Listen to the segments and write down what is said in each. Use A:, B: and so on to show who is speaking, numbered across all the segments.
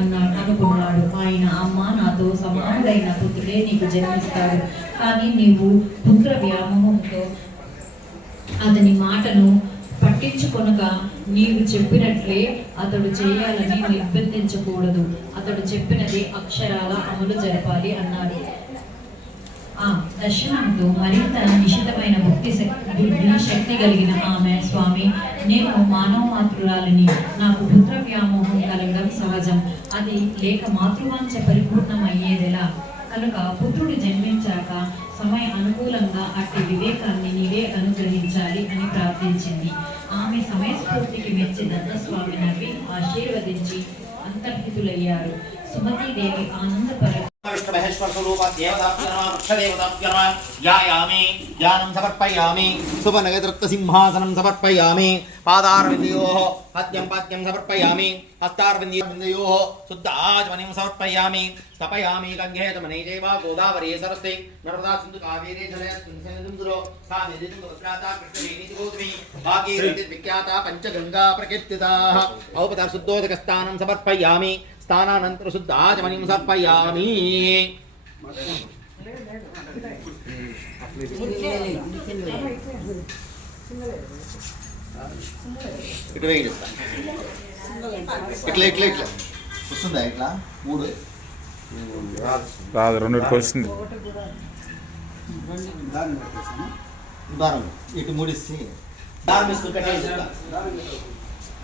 A: అన్నాడు అనుకున్నాడు ఆయన అమ్మ నాతో సమానుడైన పుత్రుడే నీకు జన్మిస్తాడు. కానీ నీవు పుత్ర వ్యామోహంతో అతని మాటను పట్టించుకొనక నీవు చెప్పినట్లే అతడు చేయాలని నిర్బంధించకూడదు. అతడు చెప్పినది అక్షరాల అమలు జరపాలి అన్నాడు. ఆ దర్శనంతో మరింత నిశితమైన భక్తి శక్తి శక్తి కలిగిన ఆమె స్వామి నేను మానవ మాతృరాలిని నాకు పుత్ర వ్యామోహం కలగడం సహజం. అది లేక మాతృవాంఛ పరిపూర్ణమయ్యేదెలా? కనుక పుత్రుడు జన్మించాక సమయ అనుకూలంగా అట్టి వివేకాన్ని నీవే అనుగ్రహించాలి అని ప్రార్థించింది. ఆమె సమయస్ఫూర్తికి మెచ్చి దత్తస్వామి నవ్వి ఆశీర్వదించి అంతర్హితులయ్యారు. సుమతీదేవి ఆనందపర
B: విష్ణు మహేశ్వర స్వరూప దేవతాభ్య నమ సమర్పయామి సుపనగతృప్త సింహాసనం సమర్పయామి పాదారవిందయోః పద్యం పద్యం సమర్పయామి హస్తారవిందయోః శుద్ధ ఆచమనిం సమర్పయామి స్థపయామి గంగే చమనే చైవ గోదావరి సరస్వతి నర్మదా సింధు కావేరీ జలయస్మిన్ సన్నిధిందులో కావేరీ తుంగభద్రాతా కృష్ణవేణి భాగీరథి విఖ్యాత పంచగంగా ప్రకీర్తితాః శుద్ధోదక స్థానం సమర్పయామి స్థానానంతర శుద్ధ ఆచమనిం సమర్పయామి. ఇటు వేయండి ఇట్లా ఇట్లా ఇట్లా. వస్తుందా ఇట్లా? మూడు.
C: రాదు రెండింటికి వస్తుంది.
B: దారం ఇటు మూడిసి దారం వేసుకుని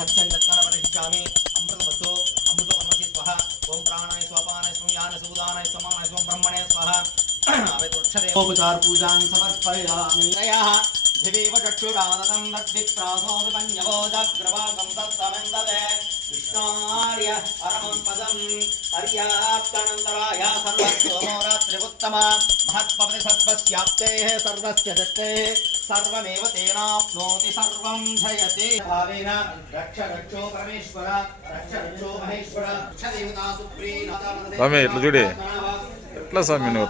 B: సత్యంగత్తారపరిష్యామి అమృతవస్తు అమృతవర్మసి స్వహ ఓం ప్రాణాయ స్వపానాయ స్మయాన సూదానాయ సమానాయ స్వం బ్రహ్మణే స్వహ అవతృక్షదేవోపచార పూజాన్ సమర్పయామి నయః ధివేవ చక్షురాదం దద్దిక్రాసో విపన్యవో జాగ్రవాగం తత్సమందవే కృష్ణార్య పరమం పదం పర్యాప్తనంతరాయ సర్వోరాత్రివుత్తమ మహత్పవతి సర్వస్యాప్తే సర్వస్య దత్తే సర్వమేవ తేనాప్నోతి సర్వం జయతే భావేన రక్ష రక్షో పరమేశ్వర రక్ష రక్షో మహేశ్వర
C: రక్ష దేవతా చూడే. ఎట్లా స్వామి నువ్వు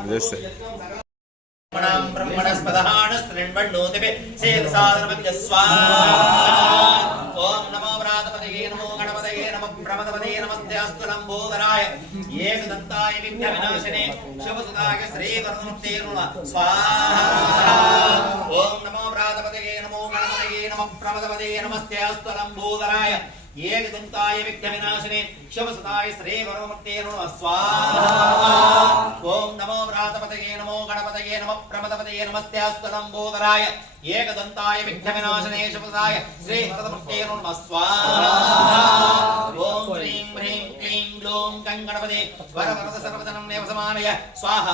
B: సేవ సాధన స్వా ప్రమదపదే ఏకదంతాయ విఘ్న వినాశనే శుభసుదాయ శ్రీకర్ణముక్తే స్వాహా! ఓం నమో వ్రాతపదయే నమో గణపతయే నమ ప్రమదపదే నమస్తే అస్తు ఏకదంతాయ విఘ్న వినాశనే శుభసుదాయ స్వాహా! ఓం నమో వ్రాతపదయే నమో గణపతయే నమ ప్రమదపదయే నమస్తే అస్తలంబోదరాయ ఏకదంతాయ విఘ్న వినాశనే శుభదాయ శ్రీ నమ స్వాహా! గణపతి గంగణపదే సర్వజనం నేవ సమానయ స్వాహ